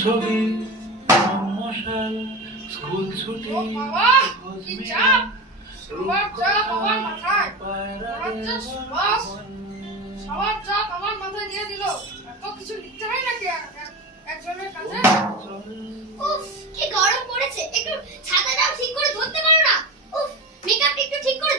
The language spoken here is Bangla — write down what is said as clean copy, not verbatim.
ছবি মশাল স্কুল ছুটি বাবা কি চাপ সবার চাপ আমার মাথায় সবার চাপ আমার মাথায় দিয়ে দিল এত কিছু লিখতে হয় নাকি একজনের কাছে উফ কি গরম পড়েছে একটু ছাতাটাও ঠিক করে ধরতে পারো না উফ মেকআপ একটু ঠিক করে